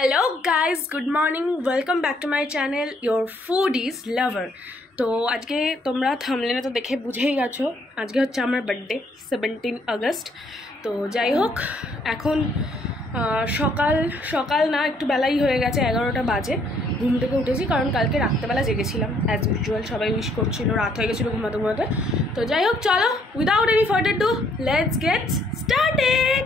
Hello guys good morning welcome back to my channel your foodies lover. तो आज के तुम्हारा थामलेने तो देखे बुझेई गेছো आज के হচ্ছে আমার বার্থডে 17 আগস্ট। তো যাই হোক এখন সকাল সকাল না একটু বেলাই হয়ে গেছে 11টা বাজে। ঘুম থেকে উঠেছি কারণ কালকে রাত্রেবেলা জেগেছিলাম অ্যাজ ইউজুয়াল, সবাই উইশ করছিল, রাত হয়ে গেছিলো ঘুমাতে ঘুমাতে। তো যাই হোক চলো without any further do let's get started.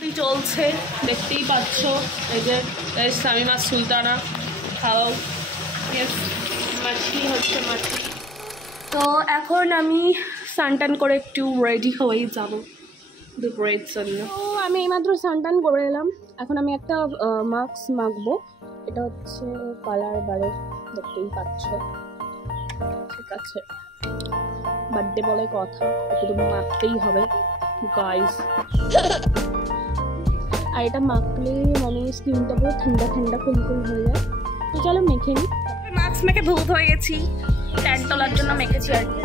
তুই চলছে দেখতেই পাচ্ছ, এই যে শামিমা সুলতানা খাওয়াও মাছি হচ্ছে মাছি। তো এখন আমি সানটান করে একটু রেডি হয়েই যাব দুপুরের জন্য। তো আমি এইমাত্র সানটান করে এলাম, এখন আমি একটা মাস্ক মাখবো। এটা হচ্ছে কালার বারের, দেখতেই পাচ্ছ। ঠিক আছে, বার্থডে বলে কথা, একটু মাখতেই হবে গাইস। আর এটা মাখলে মানে স্কিনটা পুরো ঠান্ডা ঠান্ডা কুলকুল হয়ে যায়। তো চলো মেখে নিই। মাস্ক মেখে ভূত হয়ে গেছি, ট্যাগ তোলার জন্য মেখেছি আর কি।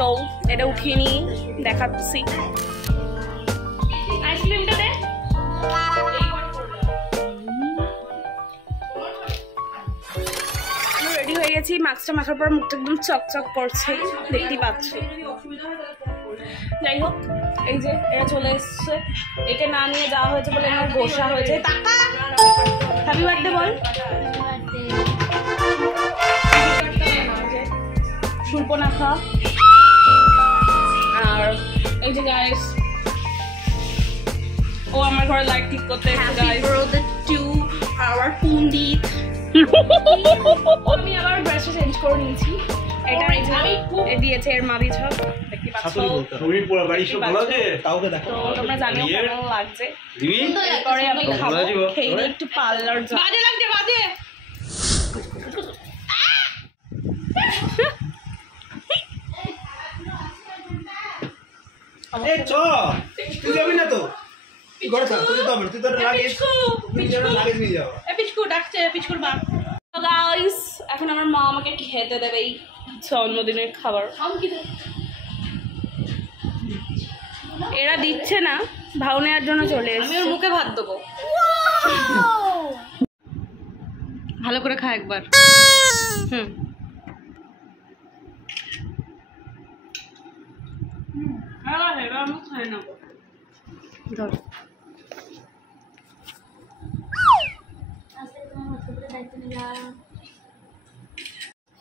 তো এটা উঠিয়ে নিয়ে দেখাচ্ছি। আইসক্রিমটা দে। আমি রেডি হয়ে গেছি, মাস্কটা মাখার পর মুখটা একদম চকচক করছে, দেখতেই পাচ্ছ। যাই হোক এই যে এটা চলে এসছে, একে না নিয়ে যাওয়া হয়েছে বলে আমার গোসা হয়েছে। হ্যাপি বার্থডে বল। সুর্পনাখা। আর এই যে গাইস ও আমার ঘরে লাইট ঠিক করতে এসেছে গাইস। আমি আবার ড্রেসটা চেঞ্জ করে নিয়েছি। এটা আমি দিয়েছে এর মা দিয়েছে, দেখতে পাচ্ছ। তুমি পুরো বাড়ি সব বলো যে কাউকে দেখো, তো তোমরা জানো কেমন লাগছে। এরপরে আমি খাবো, খেয়ে একটু পার্লার যাব। বাজে লাগছে বাজে। এ চ তুই যাবি না তো ঘরে থাক, তুই তো তুই তো লাগেজ নিয়ে যাও। এ পিচকু ডাকছে, পিচকুর মা। তো গাইস এখন আমার মা আমাকে খেতে দেবে এই জন্মদিনের খাবার। এরা দিচ্ছে না, ভাও নেওয়ার জন্য চলে এসেছে। আমি ওর মুখে ভাত দেবো, ভালো করে খা একবার। ধর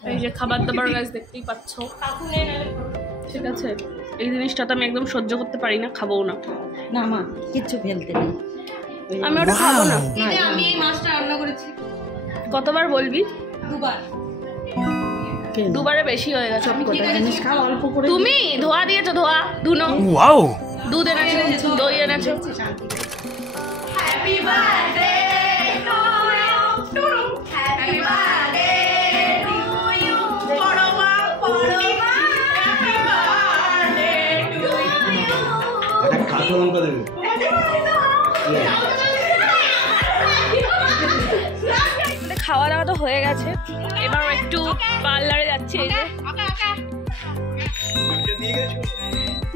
এই যে খাবার দাবার গাছ দেখতেই পাচ্ছ। ঠিক আছে, এই জিনিসটা তো আমি একদম সহ্য করতে পারি না, খাবো না। না মা কিচ্ছু ফেলতে নেই, আমি ওটা খাবো না। আমি এই মাছটা রান্না করেছি। কতবার বলবি? দুবারে বেশি হয়ে গেছে। জিনিস খাও অল্প করে। তুমি ধোয়া দিয়েছো, ধোয়া ধুনো, দুধ এনেছো, দই এনেছো। Happy birthday to you, happy birthday to you, Parama Parama, happy birthday to you. একটা কাঁচা লঙ্কা দেবে। খাওয়া দাওয়া তো হয়ে গেছে, এবার একটু পার্লারে যাচ্ছি। এই যে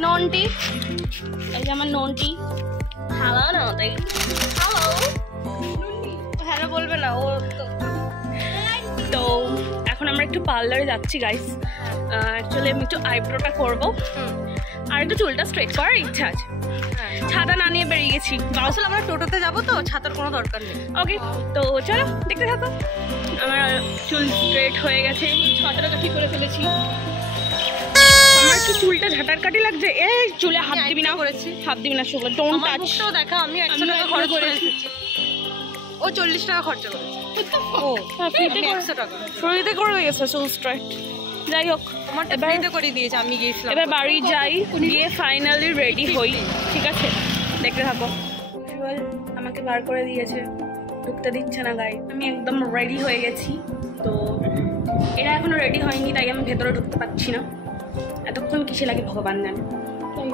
ননটি, এই যে আমার ননটি। হ্যালো ননটি, হ্যালো হ্যালো বলবে না ও। তো এখন আমরা একটু পার্লারে যাচ্ছি গাইস। অ্যাকচুয়ালি আমি একটু আইব্রোটা করবো আর একটু চুলটা স্ট্রেট করার ইচ্ছা আছে। ছাতা না নিয়ে বেরিয়ে গেছি, আসলে আমরা টোটোতে যাবো তো ছাতার কোনো দরকার নেই। ওকে তো চলো দেখতে থাকো। আমার চুল স্ট্রেট হয়ে গেছে, ছাতাটা কাটি করে ফেলেছি। আমার একটু চুলটা ঝাঁটার কাটি লাগছে। এই চুলে হাত দিবি না, করেছি হাত দিবি না, চুলে ডোন্ট টাচ। দেখা আমি 100 টাকা খরচ করে এসেছি, ও 40 টাকা খরচা করেছে। ও ফ্রিতে 100 টাকা ফ্রিতে করে গেছে চুল স্ট্রেট। যাই হোক আমার ফ্রিতে করে দিয়েছে, আমি গিয়েছিলাম। এবার বাড়ি যাই, গিয়ে ফাইনালি রেডি হই। ঠিক আছে দেখতে থাকো। আমাকে বার করে দিয়েছে, ঢুকতে দিচ্ছে না গায়ে। আমি একদম রেডি হয়ে গেছি। তো এরা এখনো রেডি হয়নি, তাই আমি ভেতরে ঢুকতে পারছি না। এতক্ষণ কিসে লাগে ভগবান জানে। তাই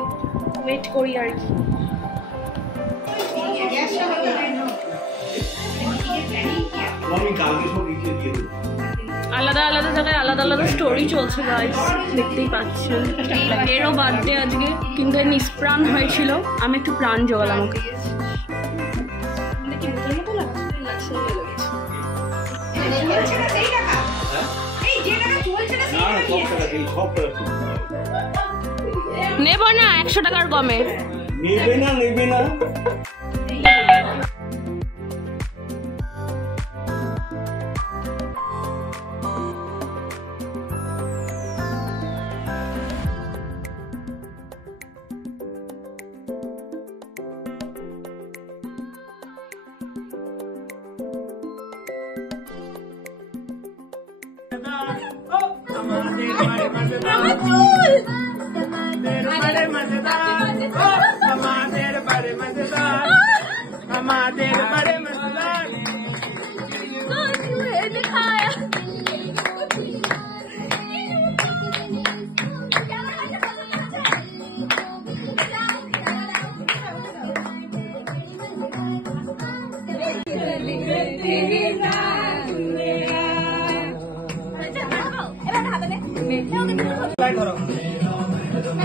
ওয়েট করি আর কি। আলাদা আলাদা জায়গায় আলাদা আলাদা স্টোরি চলছে গাইস, দেখতেই পাচ্ছেন। এরও বার্থডে আজকে, কিন্তু এর নিষ্প্রাণ হয়েছিল, আমি একটু প্রাণ জোগালাম ওকে। নেব না 100 টাকার কমে নেবে না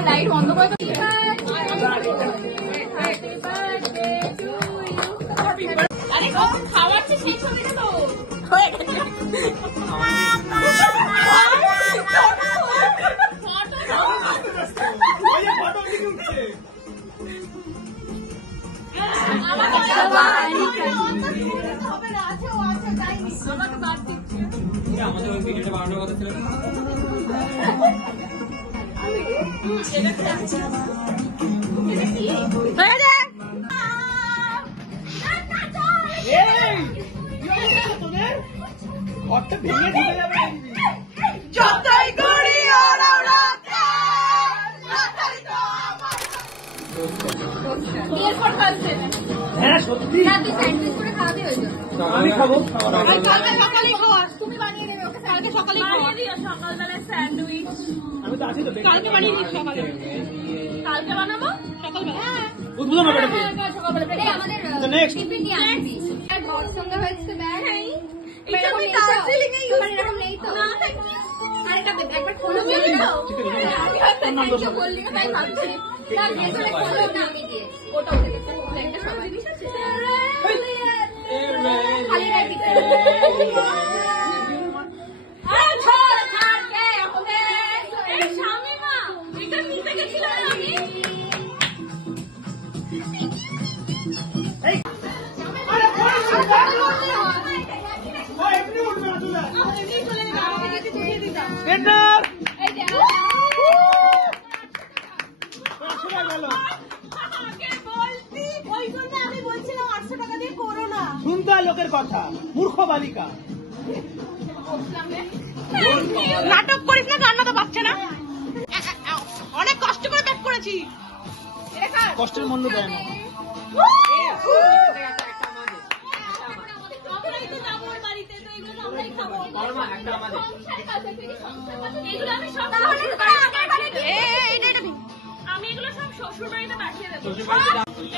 লাইট বন্ধ করে আরে খাওয়াচ্ছে সেই ছবিটা তো হয়ে গেছে আমাদের ওই ভিডিওটা বানানোর কথা ছিল যতই করি হ্যাঁ সত্যি আমি খাবো তুমি বানিয়ে নেবে ওকে কালকে সকালে বানিয়ে দিও সকালবেলায় স্যান্ডউইচ আমি তো আছি তো কালকে বানিয়ে দিস সকালে কালকে বানাবো সকালবেলা হ্যাঁ উদ্বোধন হবে সকালবেলা এই আমাদের নেক্সট টিফিন নিয়ে আসবি আর ঘর সঙ্গে হয়েছে ব্যাগ এটা আমি দার্জিলিং এ ইউজ এরকম নেই তো না থ্যাংক ইউ আর এটা একবার খোলো দিয়ে দাও আমি হয়তো বললি তাই ভাবছি না ভেতরে খোলো না আমি দিয়ে ওটা উঠে গেছে একটা সব জিনিস আছে খালি রাখি শুনতে লোকের কথা মূর্খ বালিকা নাটক করিস না রান্না তো পাচ্ছে না অনেক কষ্ট করে ব্যাক করেছি কষ্টের মূল্য দেয় না আমি এগুলো সব শ্বশুর বাড়িতে পাঠিয়ে দেবো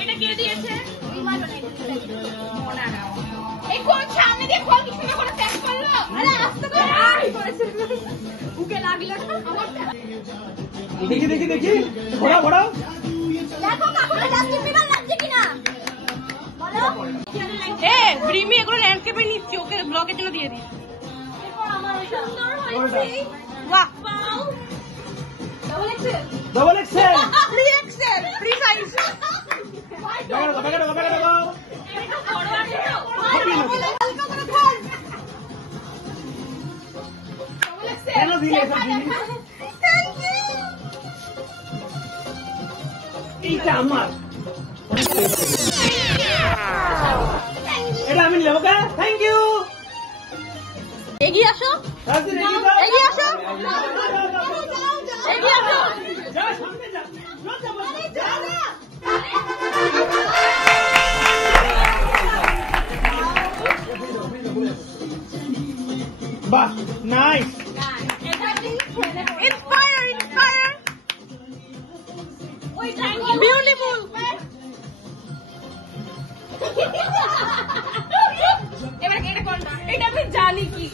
এটা কে দিয়েছে এই কোন সামনে দিয়ে খোল কিছু না করে প্যাক করলো আরে আস্তে করে বুকে লাগলো আমার দেখি ঘোড়া দেখো কাকুরে যাচ্ছে বিমান লাগছে কিনা বলো এ ব্রিমি এগুলো ল্যান্ডস্কেপে নিচ্ছি ওকে ব্লগের জন্য দিয়ে দিই সুন্দর হয়েছে বাহ বাও double XL 3XL free size কেন দিলে এসব জিনিস এইটা আমার এটা আমি নেবো কে থ্যাংক ইউ এগিয়ে আসো এগিয়ে আসো এগিয়ে আসো যা সামনে যা বাহ নাইস Inspire! Beautiful! এবার এটা কোনটা? এটা আমি জানি কি।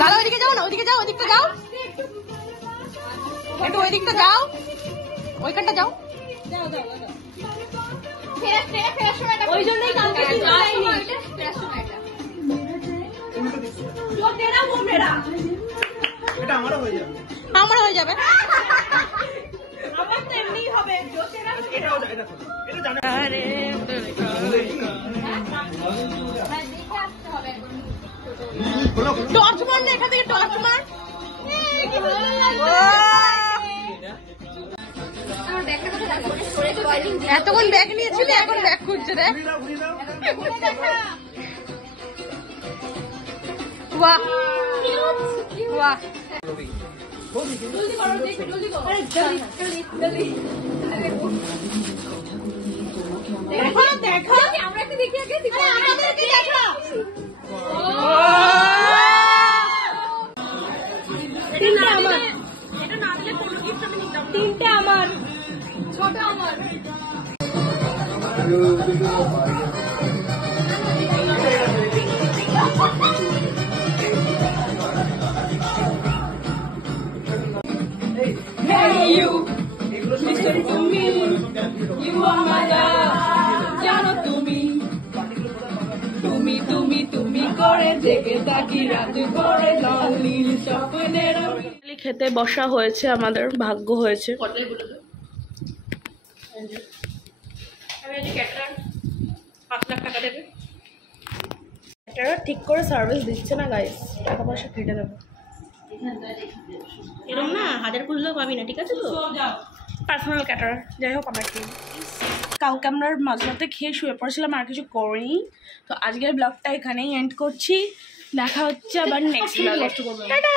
দাদা ওইদিকে যাও না, ওইদিকে যাও, ওইদিকটা যাও। একটু ওইদিকটা যাও, ওইখানটা যাও। ওই জন্যই কালকে এটা আমারও হয়ে যাবে। আমার হয়ে যাবে। এটাও যায়, এটা খোলো। এটা জানে। খোলো, খোলো। টর্চ মার না, এখান থেকে টর্চ মার। এতক্ষণ ব্যাগ নিয়েছিলি, এখন ব্যাগ খুঁজছে রে। ঘুরিয়ে দাও, ঘুরিয়ে দাও। বাহ বাহ, দেখো দেখো, আমরা একটু দেখি আগে, আমাদেরকে দেখো। তিনটা আমার, এটা না দিলে কোনো গিফট আমি নিতাম। তিনটা আমার, ছোট আমার। জানো তুমি তুমি তুমি তুমি করে জেগে থাকি রাত করে নীল স্বপ্নের। খেতে বসা হয়েছে, আমাদের ভাগ্য হয়েছে। ঠিক করে সার্ভিস দিচ্ছে না গাইস, টাকা পয়সা কেটে দেবো। এরকম না হাজার খুললেও পাবি না, ঠিক আছে তো? পার্সোনাল ক্যাটার, যাই হোক আমার কি। কালকে আমরা মাঝরাতে খেয়ে শুয়ে পড়েছিলাম, আর কিছু করিনি। তো আজকের ব্লগটা এখানেই এন্ড করছি, দেখা হচ্ছে আবার নেক্সট ব্লগে। টাটা।